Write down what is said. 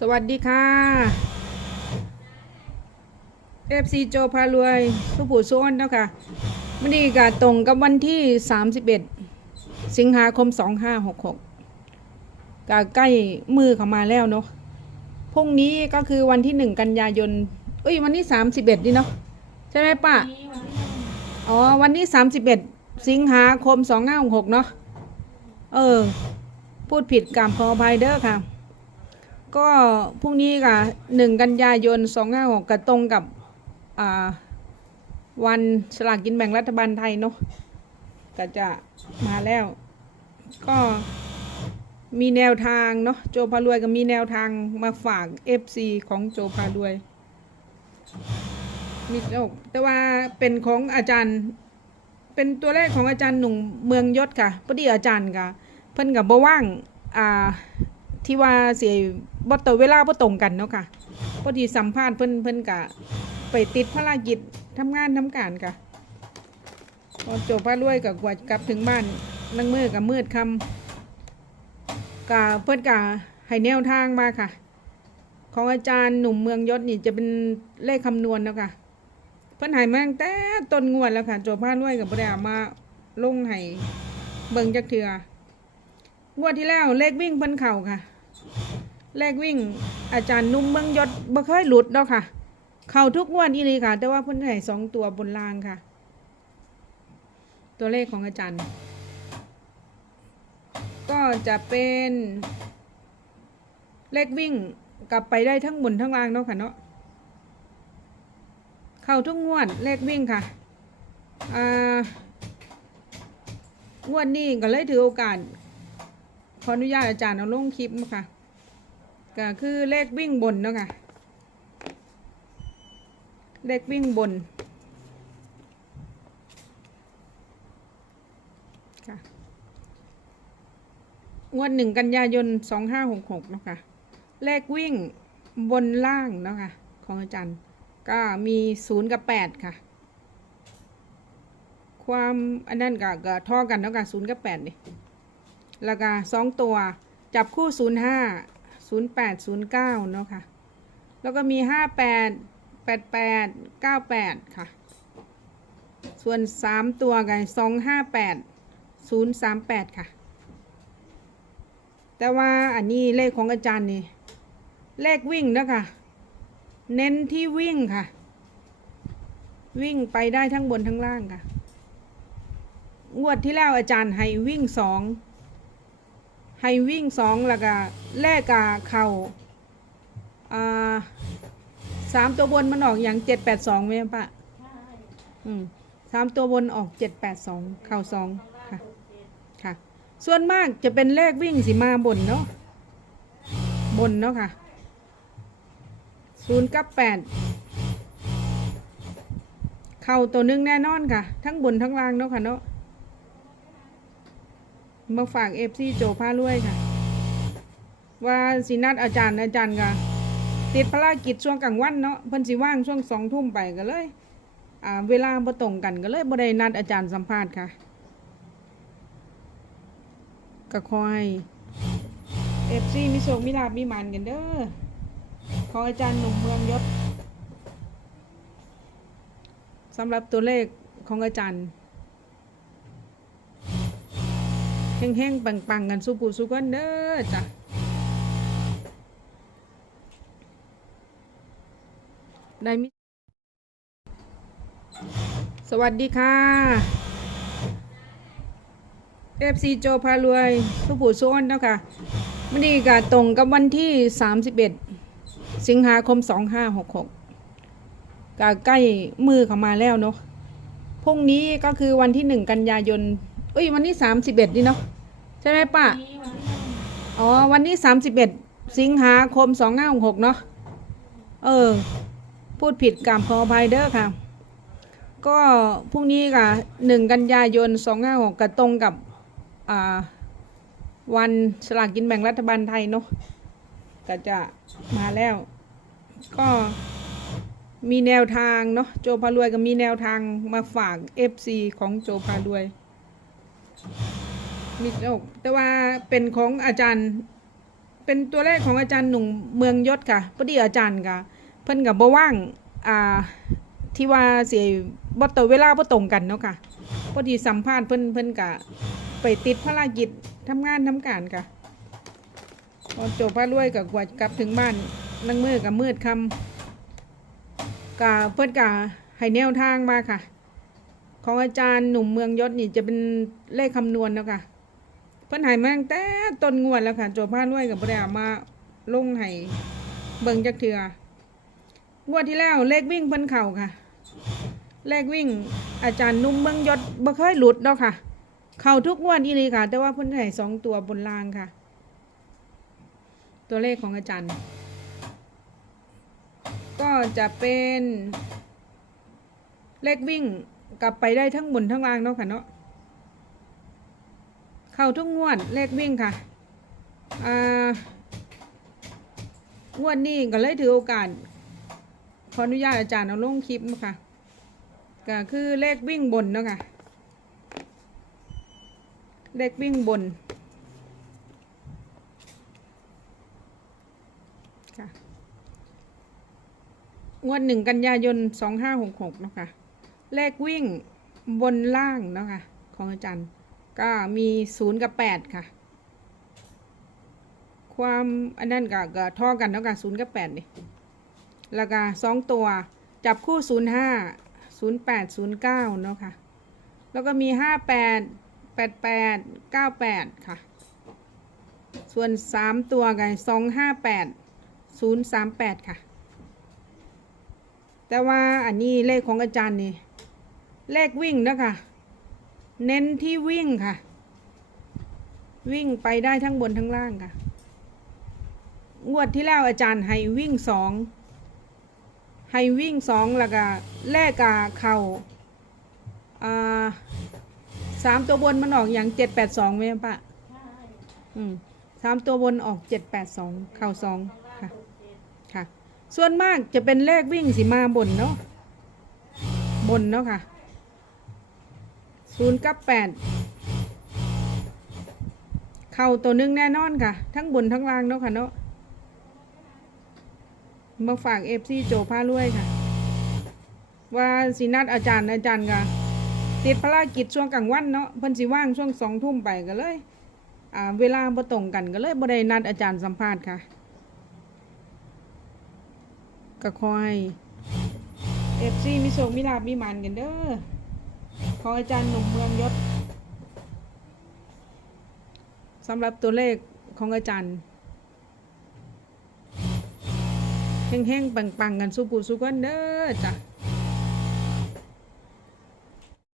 สวัสดีค่ะ FC โจพารวยผู้ผู้โซนเนาะค่ะมันนี้ก็ตรงกับวันที่ 31 สิงหาคม 2566ก็ใกล้มือเข้ามาแล้วเนาะพรุ่งนี้ก็คือวันที่1กันยายนเอ้ยวันนี้31ดิเนาะใช่ไหมป้าอ๋อวันนี้31สิงหาคม2566เนาะเออ พูดผิดกรรมขออภัยเด้อค่ะ ก็พรุ่งนี้ค่ะหนึ่งกันยายนสองห้าหกกระตรงกับวันสลากกินแบ่งรัฐบาลไทยเนาะก็จะมาแล้ว ก็มีแนวทางเนาะโจพารวยก็มีแนวทางมาฝาก FC ของโจพารวยมีโอกแต่ว่าเป็นของอาจารย์ เป็นตัวเลขของอาจารย์หนุ่มเมืองยศค่ะพอดีอาจารย์ค่ะ เพิ่นกับบ่ว่างอ่า ที่ว่าเสียบ่ตรงเวลาบ่ตรงกันเนาะค่ะพอดีสัมภาษณ์เพิ่นเพิ่นกะ ไปติดภารกิจทำงานทำการกะพอจบพารวยกับกว่ากลับถึงบ้านนั่งมือกับมืดคำกะเพิ่นกะให้แนวทางมาค่ะ ของอาจารย์หนุ่มเมืองยศนี่จะเป็นเลขคำนวณเนาะค่ะ เพิ่นให้มาตั้งแต่ต้นงวดแล้วค่ะจบพารวยกับบ่ได้เอามาลงให้เบิ่งจักเทื่องวดที่แล้วเลขวิ่งเพิ่นเข่าค่ะ เลขวิ่ง อาจารย์นุ่มเมืองยศบ่เคยหลุดดอกค่ะ เข่าทุกงวดอีลีค่ะ แต่ว่าเพิ่นให้สองตัวบนรางค่ะ ตัวเลขของอาจารย์ ก็จะเป็น เลขวิ่งกลับไปได้ทั้งบนทั้งล่างเนาะค่ะเนาะเข้าทุกงวดเลขวิ่งค่ะอ่างวดนี้ก็เลยถือโอกาสขออนุญาตอาจารย์เอาลงคลิปมาค่ะ ก็คือเลขวิ่งบนเนาะค่ะเลขวิ่งบนค่ะงวดหนึ่งกันยายนสองห้าหกหกเนาะค่ะเลขวิ่งบนล่างเนาะค่ะของอาจารย์ก็มีศูนย์กับแปดค่ะ ความอันนั้นก็ก็ท่อกันเนาะค่ะศูนย์กับแปดนี่แล้วก็สองตัวจับคู่ศูนย์ห้า ศูนย์แปดศูนย์เก้าเนาะค่ะ แล้วก็มีห้าแปดแปดแปดเก้าแปดค่ะ ส่วนสามตัวกันสองห้าแปดศูนย์สามแปดค่ะ แต่ว่าอันนี้เลขของอาจารย์นี่ เลขวิ่งนะคะเน้นที่วิ่งค่ะ วิ่งไปได้ทั้งบนทั้งล่างค่ะ งวดที่แล้วอาจารย์ให้วิ่งสอง ให้วิ่งสองแล้วก็แลกกาเข่าอ่าสามตัวบนมันออกอย่างเจ็ดแปดสองไหมปะอืมสามตัวบนออกเจ็ดแปดสองเข่าสองค่ะ ค่ะ ส่วนมากจะเป็นเลขวิ่งสิมาบนเนาะ บนเนาะค่ะศูนย์กับแปดเข่าตัวหนึงแน่นอนค่ะ ทั้งบนทั้งล่างเนาะค่ะเนาะ มาฝากเอฟซีโจพารวยค่ะ ว่าสินัดอาจารย์อาจารย์ก็ติดภารกิจช่วงกลางวันเนาะเพิ่นสิว่างช่วงสองทุ่มไปก็เลยอ่าเวลาบ่ตรงกันก็เลยบ่ได้นัดอาจารย์สัมภาษณ์ค่ะก็ขอให้เอฟซีมีโชคมีลาบมีมันกันเด้อขออาจารย์หนุ่มเมืองยศสำหรับตัวเลขของอาจารย์ แห้งๆปังๆกันสู้ปูสู้กันเด้อจ้ะได้มิสวัสดีค่ะ FC โจพารวยผู้ผู้โซนเนาะค่ะมันนี้ก็ตรงกับวันที่ 31 สิงหาคม 2566ก็ใกล้มือเข้ามาแล้วเนาะพรุ่งนี้ก็คือวันที่1กันยายน เอ้ยวันนี้31ดิบเอ็ดนี่เนาะใช่ไหมป้าอ๋อวันนี้31สิบเอ็ดสิงหาคม2566เนาะเออ พูดผิดกรรมขออภัยเด้อค่ะ ก็พรุ่งนี้ค่ะหนึ่งกันยายนสองห้าหกกระตรงกับอ่าวันสลากกินแบ่งรัฐบาลไทยเนาะก็จะมาแล้ว ก็มีแนวทางเนาะโจพารวยก็มีแนวทางมาฝาก FC ของโจพารวย มีโอกแต่ว่าเป็นของอาจารย์ เป็นตัวเลขของอาจารย์หนุ่มเมืองยศค่ะพอดีอาจารย์ค่ะ เพิ่นกับบ่ว่างอ่าที่ว่าเสิบ่ตรงเวลาบ่ตรงกันเนาะค่ะพอดีสัมภาษณ์เพิ่นเพิ่นก็ไปติดภารกิจทำงานทำการค่ะพอจบพระรวยก็กว่ากลับถึงบ้านนั่งมือกับมืดคำก็เพิ่นก็ให้แนวทางมาค่ะ ของอาจารย์หนุ่มเมืองยศนี่จะเป็นเลขคำนวณเนาะค่ะเพิ่นให้มาตั้งแต่ต้นงวดแล้วค่ะโจพาด้วยกับบ่ได้เอามาลงให้เบิ่งจักเทื่องวดที่แล้วเลขวิ่งเพิ่นเข้าค่ะ เลขวิ่งอาจารย์หนุ่มเมืองยศบ่เคยหลุดดอกค่ะ เข้าทุกงวดอีหลีค่ะ แต่ว่าเพิ่นให้สองตัวบนล่างค่ะ ตัวเลขของอาจารย์ ก็จะเป็น เลขวิ่ง กลับไปได้ทั้งบนทั้งล่างเนาะค่ะเนาะเข้าทุกงวดเลขวิ่งค่ะอ่างวดนี้ก็เลยถือโอกาสขออนุญาตอาจารย์เอาลงคลิปมาค่ะก็คือเลขวิ่งบนเนาะค่ะเลขวิ่งบนค่ะงวดหนึ่งกันยายนสองห้าหกหกเนาะค่ะ เลขวิ่งบนล่างเนาะค่ะของอาจารย์ ก็มีศูนย์กับแปดค่ะ ความอันนั้นก็ก็ท่อกันเท่ากับศูนย์กับแปดนี่แล้วก็สองตัวจับคู่ศูนย์ห้าศูนย์แปดศูนย์เก้าเนาะค่ะ แล้วก็มีห้าแปดแปดแปดเก้าแปดค่ะ ส่วนสามตัวกันสองห้าแปดศูนย์สามแปดค่ะ แต่ว่าอันนี้เลขของอาจารย์นี่ เลขวิ่งนะคะเน้นที่วิ่งค่ะ วิ่งไปได้ทั้งบนทั้งล่างค่ะ งวดที่แล้วอาจารย์ให้วิ่งสองให้วิ่งสองแล้วก็แลกกาเข่าอ่าสามตัวบนมันออกอย่างเจ็ดแปดสองไหมปะอืมสามตัวบนออกเจ็ดแปดสองเข่าสองค่ะ ค่ะ ส่วนมากจะเป็นเลขวิ่งสิมาบนเนาะบนเนาะค่ะ ศูนย์กับแปดเข่าตัวหนึงแน่นอนค่ะ ทั้งบนทั้งล่างเนาะค่ะเนาะมาฝากเอฟซีโจพารวยค่ะ ว่าสีนัดอาจารย์อาจารย์ค่ะติดภารกิจช่วงกลางวันเนาะเพิ่นสิว่างช่วงสองทุ่มไปก็เลยอ่าเวลาบ่ตรงกันก็เลยบ่ได้นัดอาจารย์สัมภาษณ์ค่ะก็คอยเอฟซีมีโชคมีลาบมีมันกันเด้อ ของอาจารย์หนุ่มเมืองยศสำหรับตัวเลขของอาจารย์แห้งๆปังๆกันสู้ปูสู้กันเด้อจ้ะ